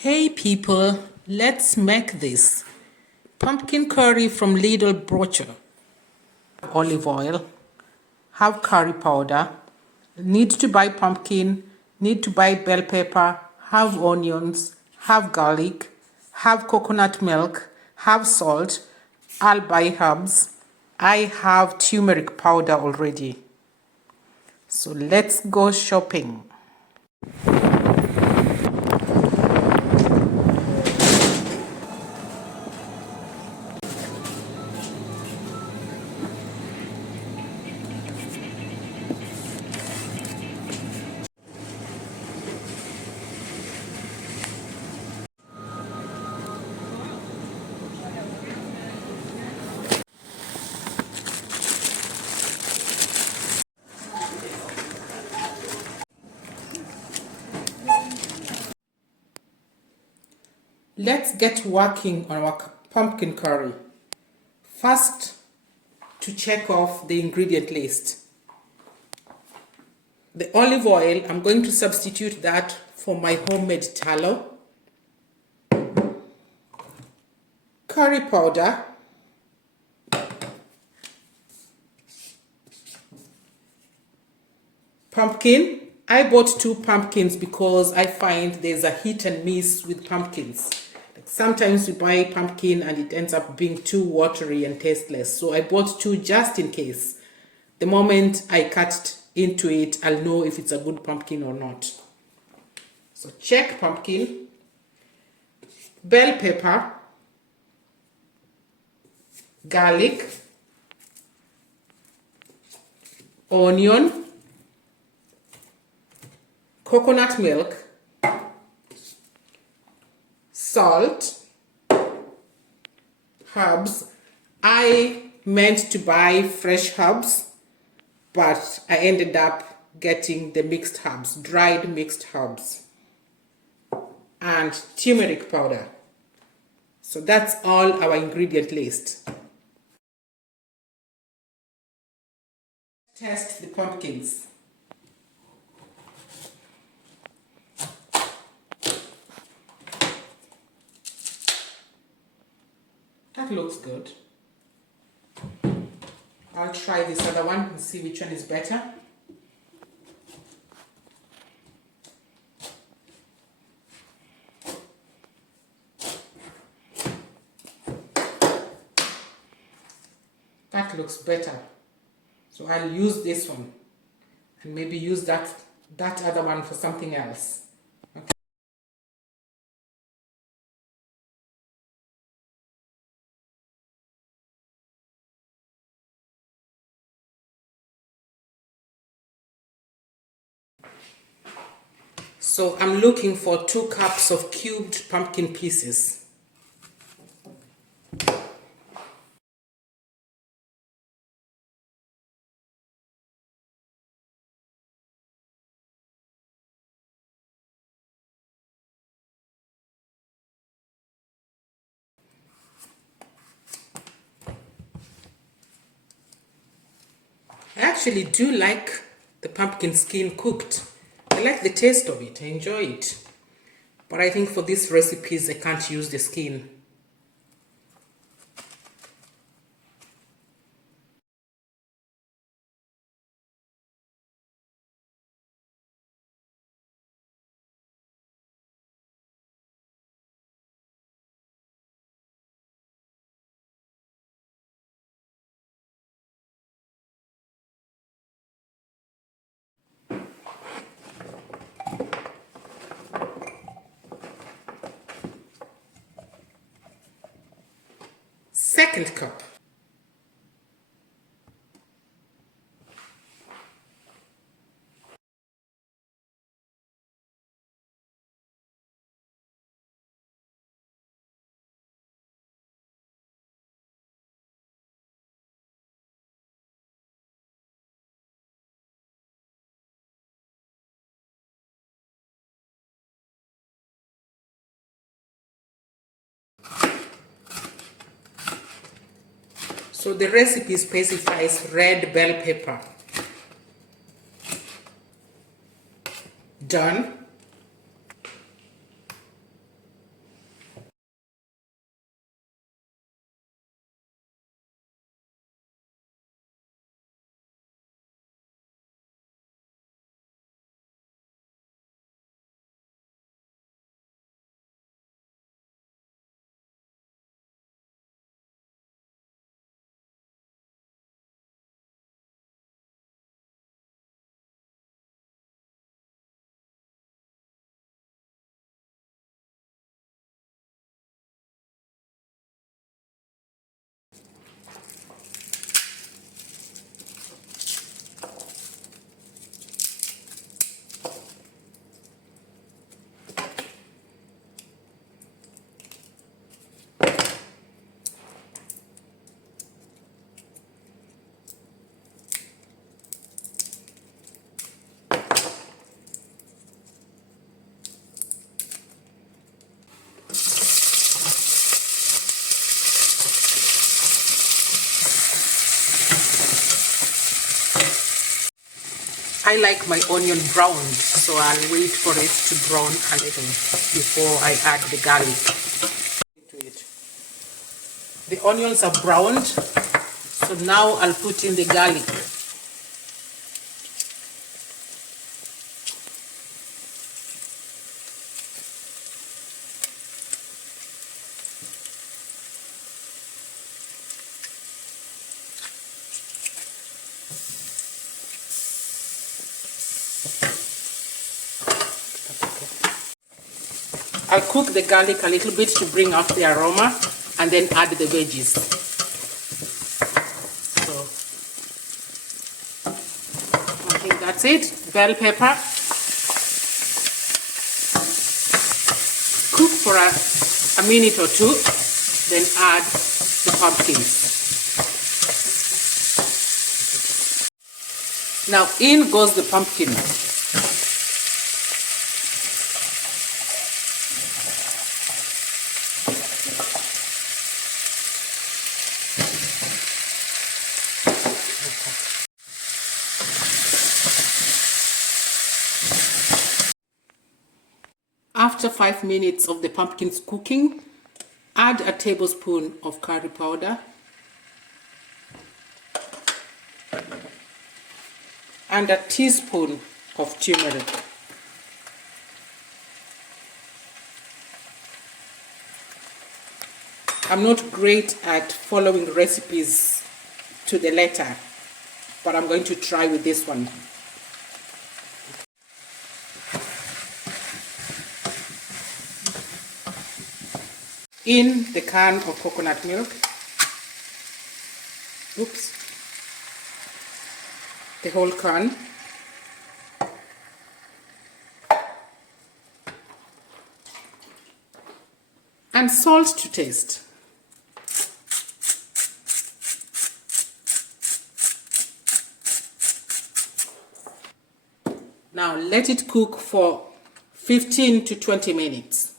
Hey people, let's make this pumpkin curry from Lidl brochure. Olive oil, have curry powder, need to buy pumpkin, need to buy bell pepper, have onions, have garlic, have coconut milk, have salt. I'll buy herbs. I have turmeric powder already. So let's go shopping. Let's get working on our pumpkin curry. First, to check off the ingredient list. The olive oil, I'm going to substitute that for my homemade tallow. Curry powder. Pumpkin. I bought 2 pumpkins because I find there's a hit and miss with pumpkins. Like sometimes you buy pumpkin and it ends up being too watery and tasteless. So I bought 2 just in case. The moment I cut into it, I'll know if it's a good pumpkin or not. So check pumpkin, bell pepper, garlic, onion, coconut milk, salt, herbs. I meant to buy fresh herbs, but I ended up getting the mixed herbs, dried mixed herbs, and turmeric powder. So that's all our ingredient list. Test the pumpkins. That looks good. I'll try this other one and see which one is better. That looks better. So I'll use this one and maybe use that other one for something else. Okay. So I'm looking for 2 cups of cubed pumpkin pieces. I actually do like the pumpkin skin cooked. I like the taste of it, I enjoy it. But I think for these recipes I can't use the skin. Second cup. So the recipe specifies red bell pepper. Done. I like my onion browned, so I'll wait for it to brown a little before I add the garlic to it. The onions are browned, so now I'll put in the garlic. I'll cook the garlic a little bit to bring out the aroma and then add the veggies. So I think that's it. Bell pepper. Cook for a minute or two, then add the pumpkins. Now in goes the pumpkin. After 5 minutes of the pumpkins cooking, add a tablespoon of curry powder and a teaspoon of turmeric. I'm not great at following recipes to the letter, but I'm going to try with this one. In the can of coconut milk, the whole can, and salt to taste. Now let it cook for 15 to 20 minutes.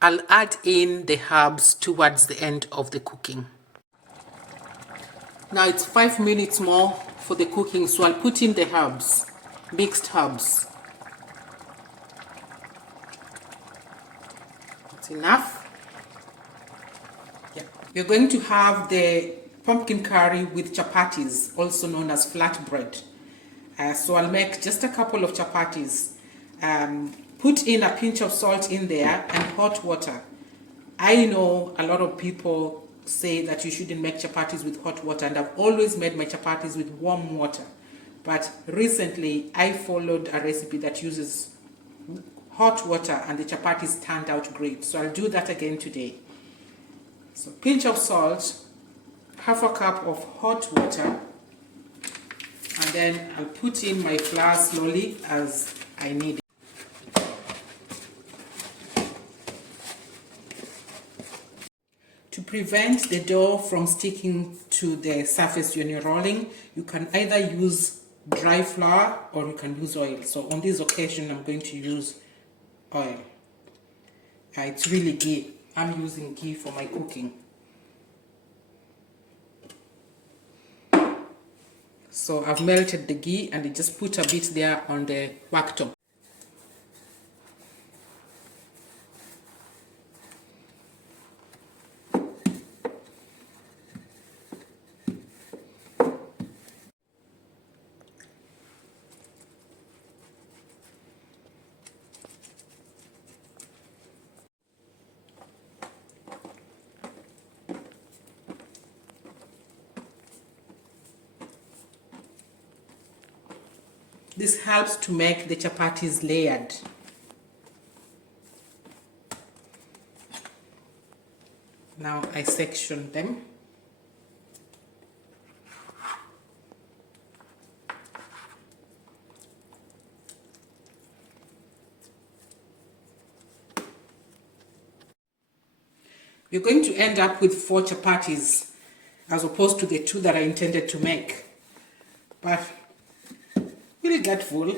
I'll add in the herbs towards the end of the cooking. Now it's 5 minutes more for the cooking, so I'll put in the herbs, mixed herbs. That's enough. Yeah. You're going to have the pumpkin curry with chapatis, also known as flatbread. So I'll make just a couple of chapatis. Put in a pinch of salt in there and hot water. I know a lot of people say that you shouldn't make chapatis with hot water, and I've always made my chapatis with warm water. But recently I followed a recipe that uses hot water and the chapatis turned out great. So I'll do that again today. So pinch of salt, half a cup of hot water, and then I'll put in my flour slowly as I need it. To prevent the dough from sticking to the surface when you're rolling, you can either use dry flour or you can use oil. So on this occasion, I'm going to use oil. It's really ghee. I'm using ghee for my cooking. So I've melted the ghee and I just put a bit there on the worktop. This helps to make the chapatis layered. Now I section them. You're going to end up with 4 chapatis as opposed to the 2 that I intended to make. But we'll get full.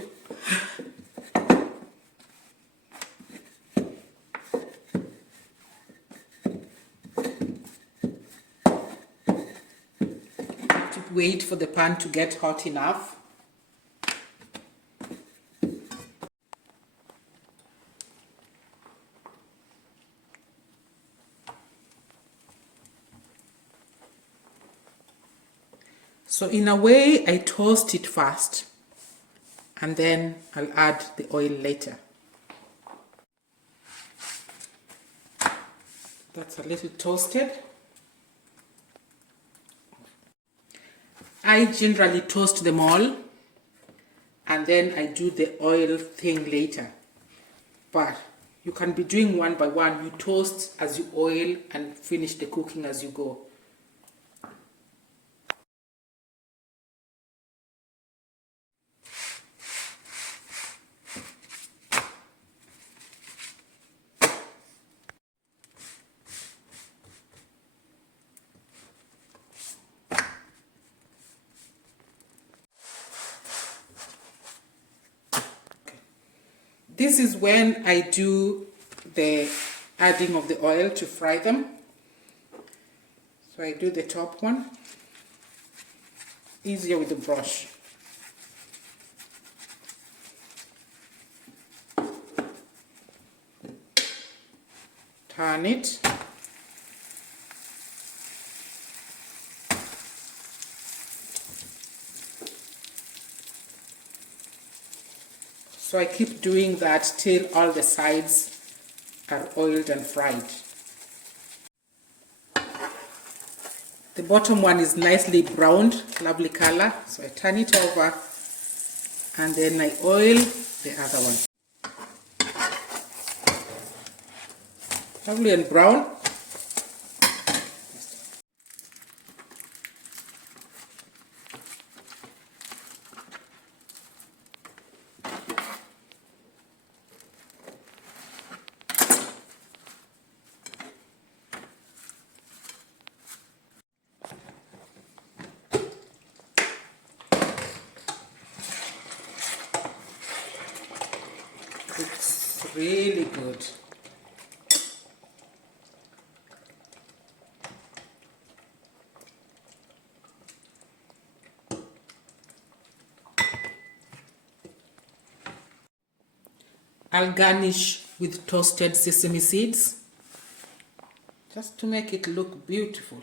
wait for the pan to get hot enough. So in a way, I toast it first and then I'll add the oil later. That's a little toasted. I generally toast them all and then I do the oil thing later. But you can be doing one by one. You toast as you oil and finish the cooking as you go. This is when I do the adding of the oil to fry them. So I do the top one. Easier with the brush. Turn it. So I keep doing that till all the sides are oiled and fried. The bottom one is nicely browned, lovely color. So I turn it over and then I oil the other one. Lovely and brown. It's really good. I'll garnish with toasted sesame seeds just to make it look beautiful.